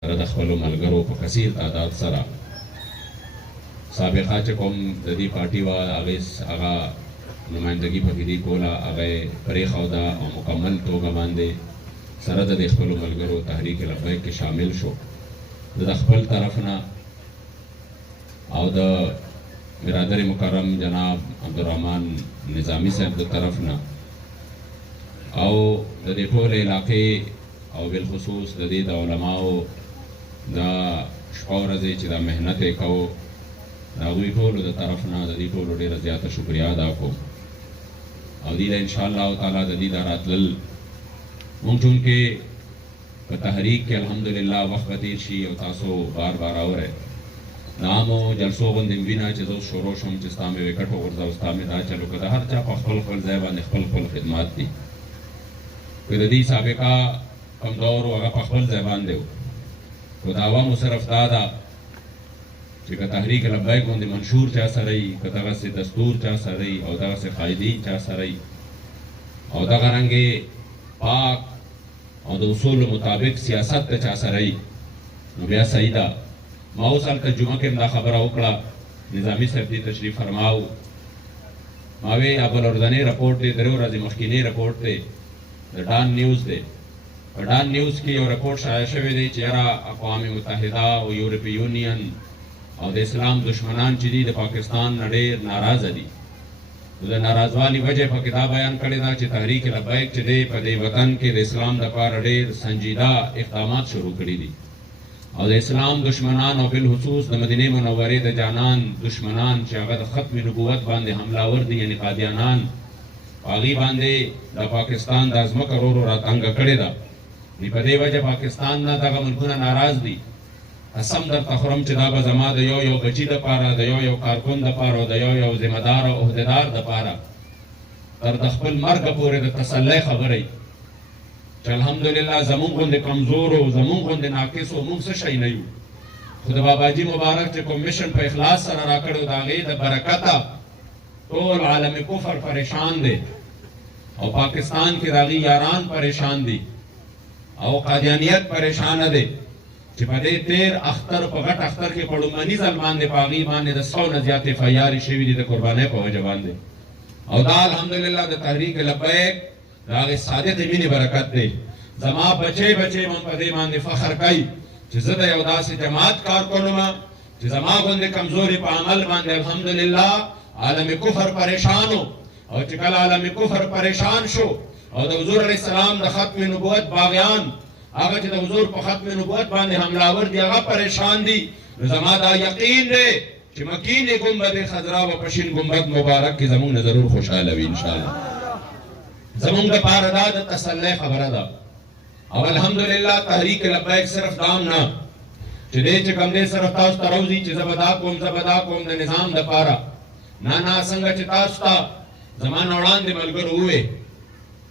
د خپلو ملګرو په کثیر تعداد سره سابقه چې کوم د دې پارټي وه هغه نمایندګي پکې دې کوله هغه یې پرېښوده او مکمل توګه باندې سره د دې خپلو ملګرو تحریک لبیک کې شامل شو. د خپل طرف نه او د برادر مکرم جناب عبدالرحمن نظامی صاحب د طرف نه او د دې ټول علاقې او بالخصوص د دې د علماو د شپه ورځې چې دا محنت یې کوو د هغوی ټولو د طرف نه د دې ټولو ډېره زیاته شکریه ادا کوم او دې ته انشاءالله تعالی د دې د راتلل مونږ چونکې په تحریک کې الحمدلله وخت به تېر شي او تاسو بار بار اورئ د عامو جلسو غوندې مې وینه چې زه اوس شروع شوم چې ستا مې وکټ وغورځوه ستا مې دا چلو که د هر چا په خپل خپل ځای باندې خپل خپل خدمات دي که د دې سابقه کوم دور و هغه په خپل ځای باندې و خو دعوه مو صرف دا ده چې که تحریک لبیک غوندې منشور چا سره وي که دغسې دستور چا سره وي او دغسې قاعدې چا سره وي او دغه رنګې پاک او د اصولو مطابق سیاست د چا سره وي نو بیا صحیح ده. ما اوس هلته جمعه کې دا خبره وکړه نظامي صاحب دې تشریف فرماو ما وی اول ورځنی رپورټ دی 3 ورځې مخکینی رپورټ دی د ډان نیوز دی په ډان نیوز کې یو رپورټ شایع شوی دی چې یاره اقوام متحده او یورپی یونین او د اسلام دشمنان چې دي د پاکستان نه ډېر ناراضه دي د ناراضوالي وجه پکې دا بیان کړې ده چې تحریک لبیک چې دی په دې وطن کې د اسلام دپاره ډېر سنجیده اقدامات شروع کړي دي او د اسلام دشمنان او بالخصوص د مدینې منورې د جانان دشمنان چې هغه د ختم نبوت باندې حملاور دي یعنې قادیانان هغې باندې د پاکستان د ځمکه ورو راتنګه کړې ده په دې وجه پاکستان نه دغه ملکونه ناراض دي. قسم درته خورم چې دا به زما د یو بچي دپاره د یو کارکون دپاره او د یو ذمهدار او عهدهدار دپاره تر د خپل مرګه پورې د تسلی خبرې چې الحمدلله زمونږ غوندې کمزورو زمونږ غوندې ناقصو مونږ څه شی نه یو خو د باباجي مبارک چې کوم مشن په اخلاص سره راکړی د هغې د برکته ټول عالم کفر پریشان دی او پاکستان کې د هغې یاران پریشان دي او قادیانیت پریشانه دی چې په دې تیر اختر په غټ اختر کې په لومړني ځل باندې په هغې باندې د 100 نه زیاتې فیارې شوي دي د قربانۍ په وجه باندې او دا الحمدلله د تحریک لبیک د هغې صادقې مینې برکت دی. زما بچی هم په دې باندې فخر کوي چې زه د یو داسې جماعت کارکون یم چې زما غوندې کمزوري په عمل باندې الحمدلله عالم کفر پریشان و او چې کله عالم کفر پریشان شو او د حضور علیه السلام د ختم نبوت باغیان هغه چې د حضور په ختم نبوت باندې حملاور دي هغه پریشان دي نو زما دا یقین دی چې مکین ګنبد خضرا و پشین ګنبد مبارک کې زمونږ نه ضرور خوشحاله وي انشاءالله. زمونږ دپاره دا د تسلی خبره ده او الحمدلله تحریک لبیک صرف دام نه چې دی چې کوم دی صرف تاسو ته روځي چې زه به دا کوم د نظام دپاره نه څنګه چې تاسو ته زما نه وړاندې ملګرو ووې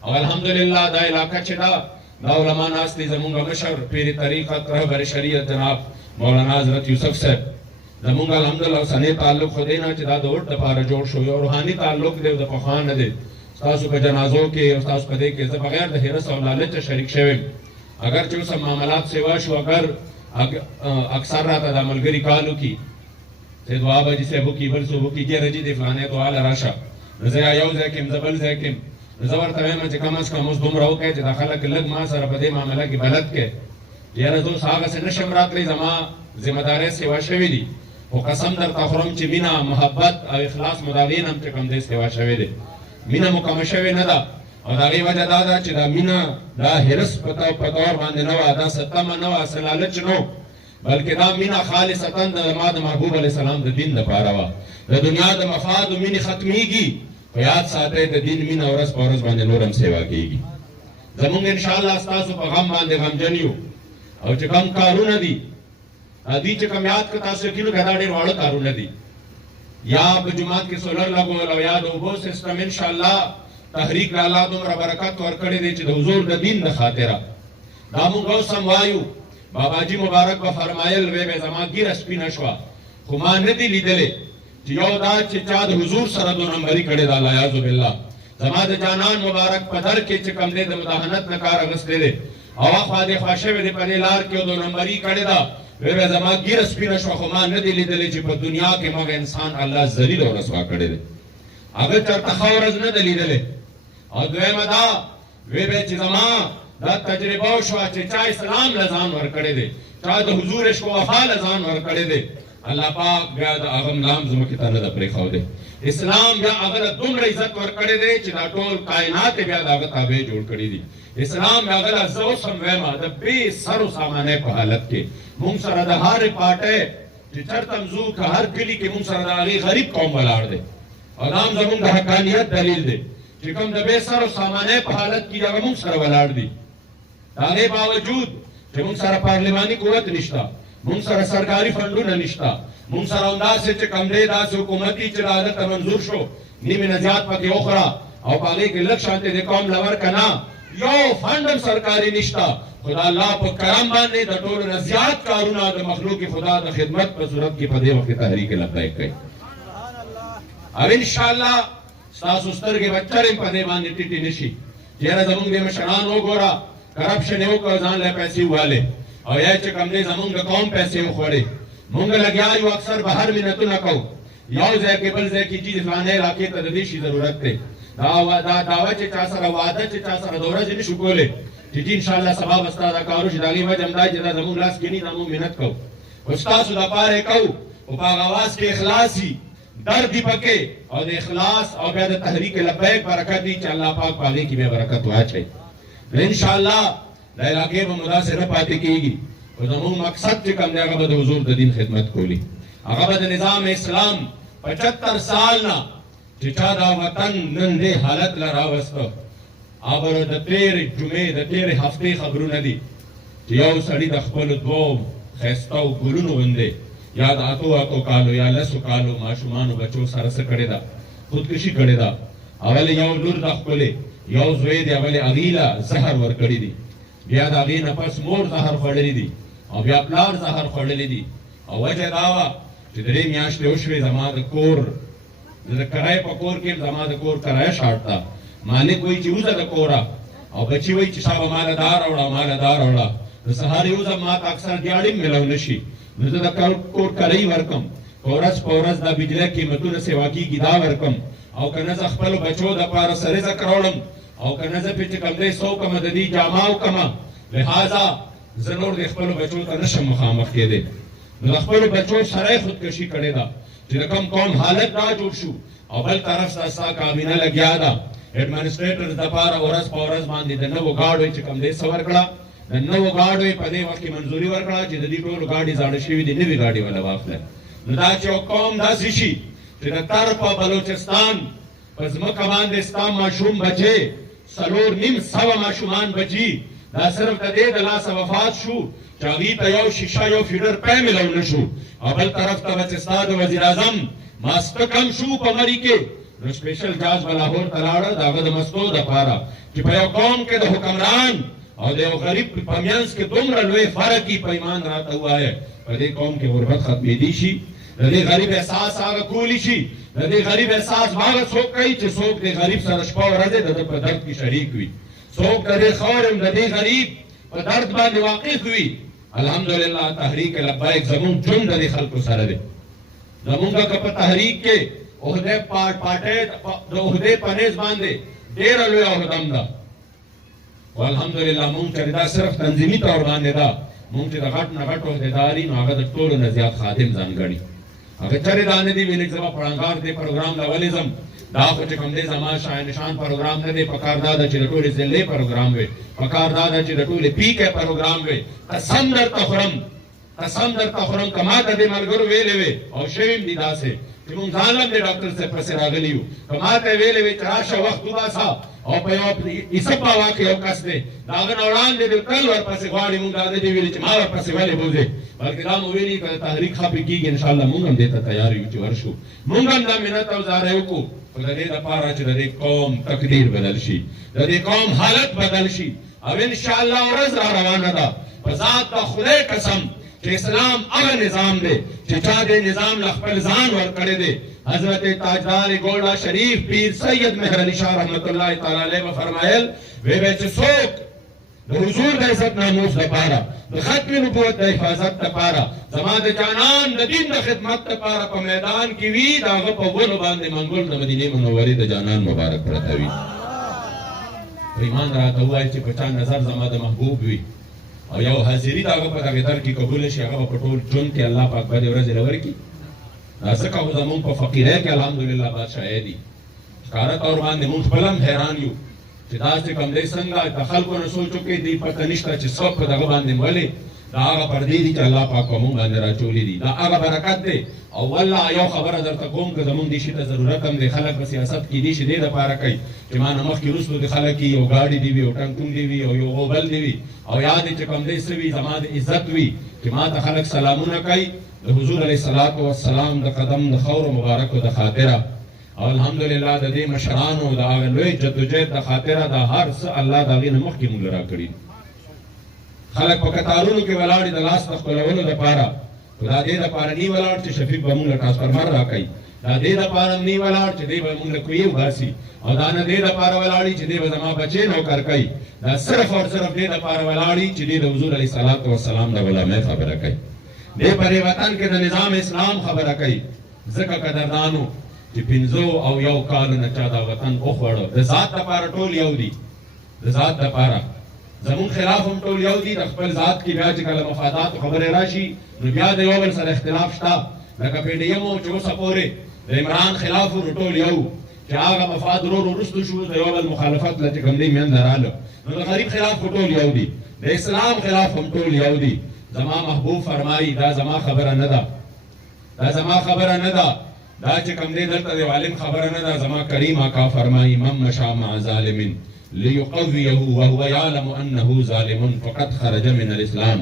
او الحمدلله دا علاقه چې ده دا علما ناست دي زمونږ مشر پیر طریقت رهبر شریعت جناب مولانا حضرت یوسف صاحب زمونږ الحمدلله اوسنی تعلق خو دی نه چې دا د وټ دپاره جوړ شوی او روحاني تعلق دی د پخوا نه دی. ستاسو په جنازو کې او ستاسو په دې کې زه بغیر د حرص او لالچه شریک شوی اگر چې اوس معاملات سوا شو اگر اکثر راته دا ملګري کال وکړي چې دعا به جي صاحب وکړي بل څوک وکړي جی رجي د فلانې دعا له راشه نو زه یو ځای کې یم زه بل ځای کې یم زه ورته وایم چې کم از کم اوس دومره وکړئ چې دا خلک لږ ما سره په دې معامله کې بلد کړي یاره زه اوس هغسې نشم راتلی زما ذمهدارۍ سیوا شوي دي خو قسم درته خورم چې مینه محبت او اخلاص مو د هغې نه هم چې کوم دی سیوا شوی دی مینه مو کمه شوې نه ده او د هغې وجه دا ده چې دا مینه دا حرص په طور باندې نه وه دا ستمه نه وه څه لالچ نه و بلکې دا مینه خالصتا د ما د محبوب علیه السلام د دین دپاره وه. د دنیا د مفاد و مینې ختمیږي خو یاد ساتئ د دین مینه ورځ په ورځ باندې نور هم سیوا کېږي. زمونږ انشاءالله ستاسو په غم باندې غمجن یو او چې کوم کارونه دي دوی چې کوم یاد که تاسو کینو که دا ډېر واړه کارونه دي یا په جومات کې سولر لګول او یا د اوبو سیسټم انشاءالله تحریک له الله دومره برکت ورکړی دی چې د حضور د دین د خاطره دا مونږ اوس هم وایو باباجي مبارک به فرمایل وی به زما ګیره سپینه شوه خو ما نه دي لیدلی چې یو دا چې چا د حضور سره دو نمبري کړې ده العیاذ بالله زما د جانان مبارک په در کې چې کوم دی د مداهنت نه کار اخیستی دی او خوا دې خوا شوې دې په دې لار کې 2 نمبري کړې ده وی زما ګیره سپینه شوه خو ما نه دی لیدلی چې په دنیا کې مغه انسان الله ذلیل او رسوا کړی دی هغه چېرته ښه ورځ نه ده لیدلی او دویمه دا وی به چې زما دا تجربه وشوه چې چا اسلام له ځان ورکړی دی چا د حضور عشق و وفا له ځان ورکړی دی الله پاک بیا د هغه نام زموږ ته نه ده پرېښودی اسلام بیا هغه له دومره عزت ورکړی دی چې دا ټول کائنات بیا د هغه تابع جوړ کړي دي اسلام هغه له زه اوس هم وایم د بې سرو سامانۍ په حالت کې مونږ سره د هرې پاټۍ چې چېرته هم ځو که هر کلي کې مونږ سره د هغې غریب قوم ولاړ دی او دا هم زمونږ د حقانیت دلیل دی چې کوم د بې سرو سامانۍ په حالت کې هغه مونږ سره ولاړ دي د هغې باوجود چې مونږ سره پارلماني قوت نشته مونږ سره سرکاري فنډونه نشته مونږ سره همداسې چې کوم دی داسې حکومتي چې د هغه ته منظور شو نیمې نه زیات پکې وخوره او په هغې کې لږ شانتې د قوم له ورکه نه یو فنډ هم سرکاري نشته خو د الله په کرم باندې د ټولو نه زیات کارونه د مخلوق خدا د خدمت په صورت کې په دې وخت کې تحریک لبیک کوي او انشاءالله ستاسو سترګې به چرې په دې باندې ټیټې نه شي چې یاره زمونږ دې مشران وګوره کرپشن یې وکړ ځان له پیسې ووالې او یا چې کوم دی زمونږ د قوم پیسې وخوړې مونږ لګیا یو اکثر بهر منتونه کوو یو ځای کې بل ځای کې چې فلانې علاقې ته د دې شي ضرورت دی دا دعوه چې چا سره وعده چې چا سره د ورځې نشو کولی چې انشاءالله سبا به ستا دا کار وشي د هغې وجه هم دا چې دا زمونږ لاس کې نه دا مونږ محنت کوو خو ستاسو دپاره یې کوو خو په هغه اواز کې اخلاص وي درد وي پکې او د اخلاص او بیا د تحریک لبیک برکت وي چې الله پاک په هغې کې بیا برکت واچوي نو انشاءالله دا علاقې به مو داسې نه پاتې کېږي خو زمونږ مقصد چې کوم دی هغه به د حضور د دین خدمت کولی هغه به د نظام اسلام 75 سال نه چې چا دا وطن نن دې حالت له راوسته هغه د تېرې جمعې د تېرې هفتې خبرونه دي چې یو سړي د خپلو 2 ښایسته ګلونو غوندې یا د 8 کالو یا 10 کالو ماشومانو بچو سره څه کړې ده خودکشي کړې ده اول یو لور د خپلې یو زوی دی اول هغې له زهر ورکړي دي بیا د هغې نه پس مور زهر خوړلي دي او بیا پلار زهر خوړلي دي او وجه دا وه چې 3 میاشتې وشوې زما د کور د کرایې په کور کې زما د کور کرایه شاټ ده مالک وایي چې وځه د کوره او بچي وایي چې شابه ماله دا راوړه ماله دا راوړه د سهار یې وځم ما ته اکثر دیاړې هم میلاو نه شي نو زه د کور کرایي ورکم په ورځ په ورځ دا بجلی قیمتونه سیوا کېږي دا ورکم او که نه زه خپلو بچو دپاره سرزق راوړم او که نه زه پرې چې کوم دی څه وکړمه د دې جامه وکړمه لهذا زه نور د خپلو بچو ته نشم مخامخ کېدی نو د خپلو بچو سره یې خودکشي کړې ده چې د کوم قوم حالت دا جوړ شو او بل طرف ته ستا کابینه لګیا ده ایڈمنسټریټرز دپاره ورځ په ورځ باندې د نوو ګاډو چې کوم دی څه ورکړه د نوو ګاډو یې په دې وخت کې منظوري ورکړه چې د دې ټولو ګاډي زاړه شوي دي نوې ګاډي وله واخله نو دا چې یو قوم داسې شي چې د طرفه بلوچستان په ځمکه باندې ستا ماشوم بچې 4.5 ماشومان بچي دا صرف د دې د لاسه وفات شو چې هغې ته یو شیشه یو فیډر پی میلاو نه شو او بل طرف ته به چې ستا د وزیر اعظم ماسته کم شو په مري کې نو سپیشل جاج به لاهور ته لاړه د هغه د مستو دپاره چې په یو قوم کې د حکمران او د یو غریب په منځ کې دومره لوی فرق وي په ایمان راته ووایه په دې قوم کې غربت ختمېدی شي د دې غریب احساس هغه کولی شي د دې غریب احساس هغه څوک کوي چې څوک د غریب سره شپه ورځې د ده په درد کې شریک وي څوک د دې خاورې د دې غریب په درد باندې واقف وي الحمدلله تحریک لبیک زمونږ ژوند د دې خلکو سره دی زمونږ که په تحریک کې عہدې پاټۍ د عہدې په نیز باندې ډېره لویه عہده هم ده او الحمدلله مونږ چې دا صرف تنظیمي طور باندې ده مونږ چې د غټ نه غټ عہدیدار نو هغه د ټولو نه زیات خادم ځان ګڼي هغه چرې دا نه دي ویلي چې زما پړانګار دې پروګرام له ولې ځم دا خو چې کوم دی زما شاه نشان پروګرام نه دی پکار دا ده چې د ټولې ضلعې پروګرام وي پکار دا ده چې د ټولې پیکې پروګرام وي قسم درته خورم که ما ته دې ملګرو ویلې وې او شوي هم دي داسې چې مونږ ځان هم د ډاکټر صاحب پسې راغلي یو که ما ته یې ویلې وې چې راشه وخت وباسه او په یو ایسپ باوا کې یو کس دی د هغه نه وړاندې دې تل ورپسې غواړي مونږ دا نه دي ویلي چې ما ورپسې ولې بوځې بلکې دا مو ویلي که د تحریک خپې کېږي انشاءالله مونږ هم دې ته تیار یو چې ورشو مونږ هم دا منت او زاره وکړو خو د دې دپاره چې د دې قوم تقدیر بدل شي د دې قوم حالت بدل شي او انشاءالله ورځ را روانه ده په ذات د خدای قسم چې اسلام هغه نظام دی چې چا دې نظام له خپل ځان ورکړی دی حضرت تاجدار گوڑا شریف پیر سید مهر علی شاه رحمت الله تعالی علیه به فرمایل وی به چې څوک د حضور د عزت ناموس دپاره د ختم نبوت د حفاظت دپاره زما د جانان د دین د خدمت دپاره په میدان کې وي د هغه په ونو باندې منګول د مدینې منورې د جانان مبارک پرته وي. په ایمان راته ووایي چې په چا نظر زما د محبوب وي او یو حاضري د هغه په دغه در کې قبوله شي، هغه په ټول ژوند کې الله پاک به دې ورځې له ورکړي. دا ځکه خو زمونږ په فقیرۍ کې الحمدلله بادشاهۍ دي. ښکاره طور باندې مونږ خپل هم حیران یو چې داسې کوم دی څنګه د خلکو نه سوچ وکړي دې پته نشته چې څوک په دغه باندې ولې دا هغه پردې دي چې الله پاک په مونږ باندې راچولي دي، دا هغه برکت دی. او والله یو خبره درته کوم که زمونږ دې شي ته ضرورت هم دی، خلک په سیاست کې دې شي دې دپاره کوي چې ما نه مخکې وروستو د خلک یو ګاډي دي وي او ټنګ دي وي او یو غوبل دي وي او یا دې چې کوم دی څه وي زما د عزت وي چې ما ته خلک سلامونه کوي د حضور علیه الصلاة والسلام د قدم د خاورو مبارکو د خاطره. او الحمدلله د دې مشرانو د هغه لوی جدوجهد د خاطره د هر څه الله د هغې نه مخکې موږ راکړي. خلک په کتارونو کې ولاړ دي د لاس د ښکلولو دپاره، خو دا دې دپاره نی ولاړ چې شفیق به موږ له ټرانسفرمر راکوي، دا دې دپاره نی ولاړ چې دی به موږ له کویې وباسي، او دا نه دې دپاره ولاړي چې دی به زما بچې نوکر کوي، دا صرف او صرف دې دپاره ولاړي چې دی د حضور علیه الصلاة والسلام د غلامۍ خبره کوي، دی په دې وطن کې د نظام اسلام خبره کوي. ځکه قدردانو چې 51 کالو نه چا دا وطن وخوړو، د ذات دپاره ټول یو دي، د ذات دپاره زمون خلاف هم ټول یو دي. د خپل ذات کې بیا چې کله مفاداتو خبرې راشي نو بیا د یو بل سره اختلاف شته، لکه پی ډي ایم او چې اوسه پورې د عمران خلاف نو ټول یو چې هغه مفاد ورو وروستو شو د یو بل مخالفت له چې کوم دی منځته راغله، نو د غریب خلاف خو ټول یو دي، د اسلام خلاف هم ټول یو دي. زما محبوب فرمایي دا زما خبره نه ده، دا زما خبره نه ده، دا چې کوم دی دلته د عالم خبره نه ده. زما کریم آقا فرمایي من مشى مع ظالم لیقویه وهو یعلم انه ظالم فقد خرج من الاسلام.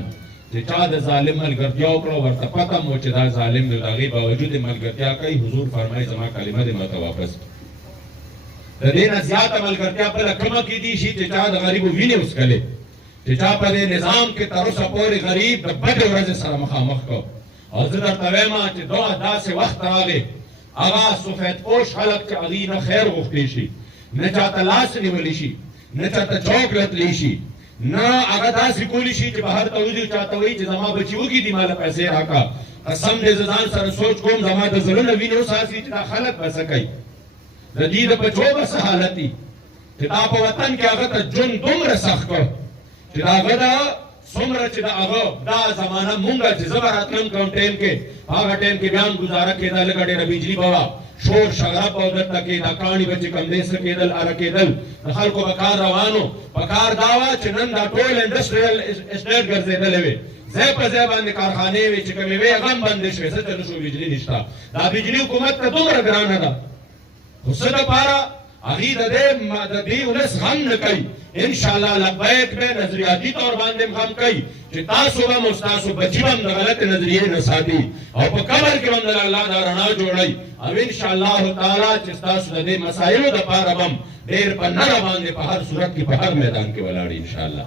چې چا د ظالم ملګرتیا وکړه ورته پته مو چې دا ظالم دی، د هغې باوجود یې ملګرتیا کوي، حضور فرمایي زما کلمه دې ماته واپس. د دې نه زیاته ملګرتیا بله کومه کیدی شي چې چا د غریبو وینې وڅکلې، چې چا په دې نظام کې تر اوسه پورې غریب د بدې ورځې سره مخامخ کړ. او زه درته وایم چې داسې وخت راغی هغه سفید پوش خلک چې هغوی نه خیر غوښتی شي، نه چاته لاس نیولی شي، نه چاته چوک رتلی شي، نه هغه داسې کولی شي چې بهر ته وځي چاته وایي چې زما بچي وږي دي ما له پیسې راکړه. قسم دې زه ځان سره سوچ کوم زما د زړه نه وینې وڅاڅي چې دا خلک به څه کوي، د دې د بچو به څه حالت وي چې دا په وطن کې هغه ته ژوند دومره سخت کړ چې د هغه د څومره چې د هغه دا زمانه مونږه چې زه به راتلم کوم ټایم کې هغه ټایم کې بیا هم ګزاره کېده، لږه ډېره بجلي به وه، شور شغره به دلته کېده، کاڼي به چې کوم دی څه کېدل اره کېدل، د خلکو به کار روانو. په کار دا وه چې نن دا ټول انډسټریل اسټیټ ګرځېدلی وې، ځای په ځای باندې کارخانې وې چې کومې وې هغه هم بندې شوې، څه چلو شو بجلي نشته. دا بجلي حکومت ته دومره ګرانه ده، خو څه دپاره هغوی د دې ولس غم نه کوي. انشاءالله لبیک به نظریاتي طور باندې غم کوي چې تاسو به هم ستاسو بچي به هم د غلطې نظریې نه ساتي او په قبر کې به هم د الله دا رڼا جوړوي. او انشاءالله تعالی چې ستاسو د دې مسایلو دپاره به هم ډېر په نره باندې په هر صورت کې په هر میدان کې ولاړ انشاءالله.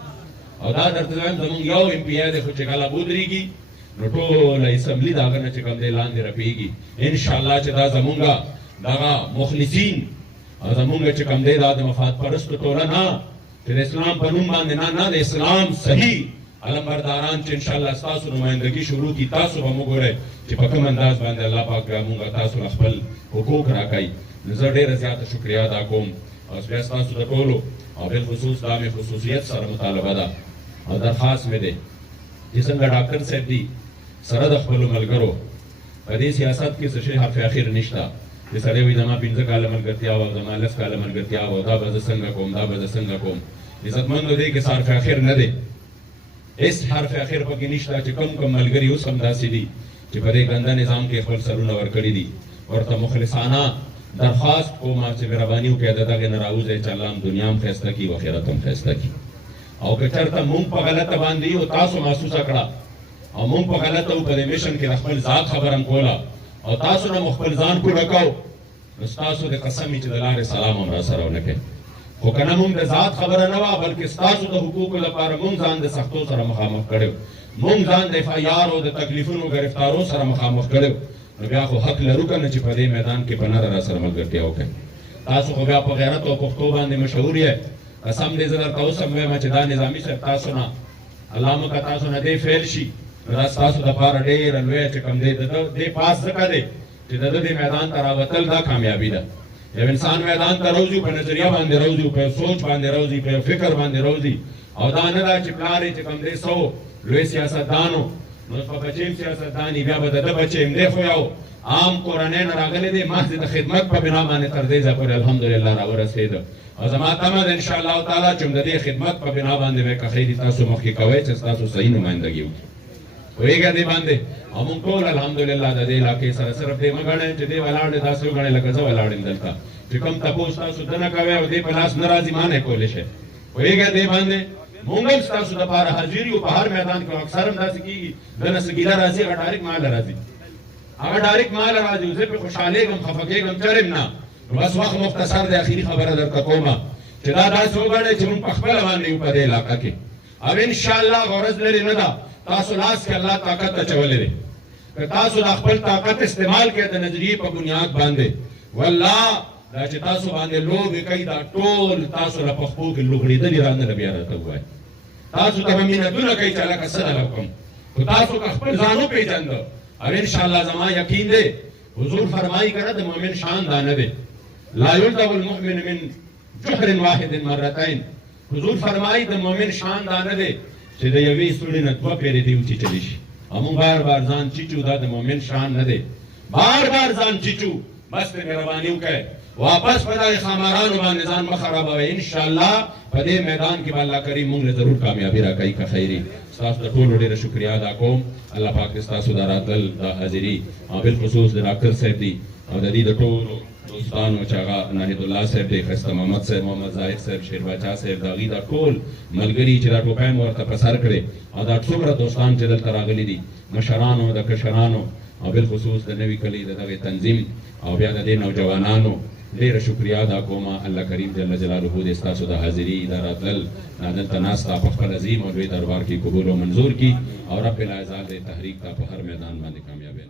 او دا درته وایم زمونږ یو ایم پی آی دی خو چې کله ودرېږي نو ټوله اسمبلي د هغه نه چې کوم دی لاندې رپېږي. انشاءالله چې دا زمونږ دغه مخلصین او زمونږ چې کوم دی دا د مفاد پرستو ټوله نه چې د اسلام په نوم باندې نه د اسلام صحیح علمبرداران چې انشاءالله ستاسو نمایندګي شروع کړي، تاسو به وګورئ چې په کوم انداز باندې الله پاک بیا مونږ تاسو له خپل حقوق راکوي. نو زه ډېره زیاته شکریا ادا کوم او بیا ستاسو د ټولو او بالخصوص دا مې خصوصیت سره مطالبه ده او درخواست مې دی چې څنګه ډاکټر صاحب دي سره د خپلو ملګرو په دې سیاست کې څه شی حرف اخر نشته چې سړی وایي زما 15 کاله ملګرتیا وه، زما 10 کاله ملګرتیا وه، دا به زه څنګه کوم، دا به زه څنګه کوم. عزتمندو دی کې حرف اخر نه دی، هېڅ حرف اخر پکې نشته چې کوم کوم ملګري اوس هم داسې دي چې په دې ګنده نظام کې خپل سرونه ورکړي دي. ورته مخلصانه درخواست کوم چې مهرباني وکړئ د دغې نه راوځئ چې الله هم دنیا هم ښایسته کړي او آخرت هم ښایسته کړي. او که چېرته مونږ په غلطه باندې یو تاسو محسوسه کړه او مونږ په غلطه و په دې میشن کې د خپل ذات خبره هم کوله او تاسو نه مو خپل ځان پوره کوو نو ستاسو د قسم چې د لارې سلام هم را سره ونه کوي. خو که نه مونږ د ذات خبره نه وه بلکې ستاسو د حقوقو لپاره مونږ ځان د سختو سره مخامخ کړی، مونږ ځان د FIR او د تکلیفونو ګرفتارو سره مخامخ کړی، نو بیا خو حق لرو که نه چې په دې میدان کې په نره را سره ملګرتیا وکړئ. تاسو خو بیا په غیرت او پښتو باندې مشهور یې قسم دې زه درته اوس هم وایم چې دا نظامي صاحب تاسو نه الله مو که تاسو نه دې فیل شي دا ستاسو دپاره ډېره لویه چې کوم دی دې پاس ځکه دی چې د ده دې میدان ته راوتل دا کامیابي ده یو انسان میدان ته روځي په نظریه باندې روځي په سوچ باندې روځي په فکر باندې روځي او دا نه ده چې پلار یې چې کوم دی سو لوی سیاستدانو نو په بچې هم سیاستداني بیا به د ده بچې هم دی خو یو عام کورنۍ نه راغلی دی محض د خدمت په بنا باندې تر دې ځای پورې الحمدلله راورسېده او زما تمه ده انشاءالله تعالی چې د دې خدمت په بنا باندې به که خیري تاسو مخکې کوئ چې ستاسو صحیح نمایندګي وکړي پوهېږه دې باندې او موږ ټول الحمدلله د دې علاقې سره صرف دې مه ګڼئ چې دې ولاړ دی داسې وګڼئ لکه زه ولاړ یم دلته چې کوم تپوس تاسو ده نه کوئ او دې په لاس نه راځي ما نه کولی شئ پوهېږه دې باندې مونږ هم ستاسو دپاره حاضر یو په هر میدان کې اکثر هم داسې کېږي ده نه څه ګیله راځي هغه ډایرکټ ما له راځي هغه ډایرکټ ما له راځي زه پرې خوشحالېږم خفه کېږم چرېم نه نو بس وخت مختصر دی اخري خبره درته کومه چې دا داسې وګڼئ چې مونږ په خپله باندې یو په دې علاقه کې او انشاءالله غرض لرې نه ده تاسو لاس کې الله طاقت اچولی دی که تاسو د خپل طاقت استعمال کړئ د نظریې په بنیاد باندې والله دا چې تاسو باندې لوبې کوي دا ټول تاسو له پخپو کې لوغړېدلي را نه بیا راته ووایي تاسو ته به مینتونه کوي چې هلکه څه دله وکړم خو تاسو که خپل ځان وپېژنده او انشاءالله زما یقین دی حضور فرمایي که نه د مؤمن شان دا نه دی لا یلدغ المؤمن من جحر واحد مرتين حضور فرمایي د مؤمن شان دا نه دی چې د یوې سوړې نه دوه پیرې دې وچیچلی شي او موږ بار بار ځان چیچو دا د مؤمن شان نه دی بار بار ځان چیچو بس پرې مهرباني وکړئ واپس په دغې خامارانو باندې ځان مه خرابوئ انشاءالله په دې میدان کې به الله کریم موږ له ضرور کامیابي راکوي که خیري ستاسو د ټولو ډېره شکریا ادا کوم الله پاک دې ستاسو دا راتلل دا حاضري او بالخصوص د ډاکټر صاحب دي او د دې د ټولو دوستانو چې هغه ناهید الله صاحب دی ښایسته محمد صاحب محمد زاهد صاحب شیر باچا صاحب د هغوی دا ټول ملګري چې دا ټوپۍ مو ورته په سر کړې او دا څومره دوستان چې دلته راغلي دي مشرانو د کشرانو او بالخصوص د نوي کلي د دغې تنظیم او بیا د دې نوجوانانو ډېره شکریا ادا کوم الله کریم جل جلاله دې ستاسو د حاضري دا راتلل دلته ناسته په خپل عظیم او لوی دربار کې قبول او منظور کړي او رب العزت دې تحریک ته په هر میدان باندې کامیابی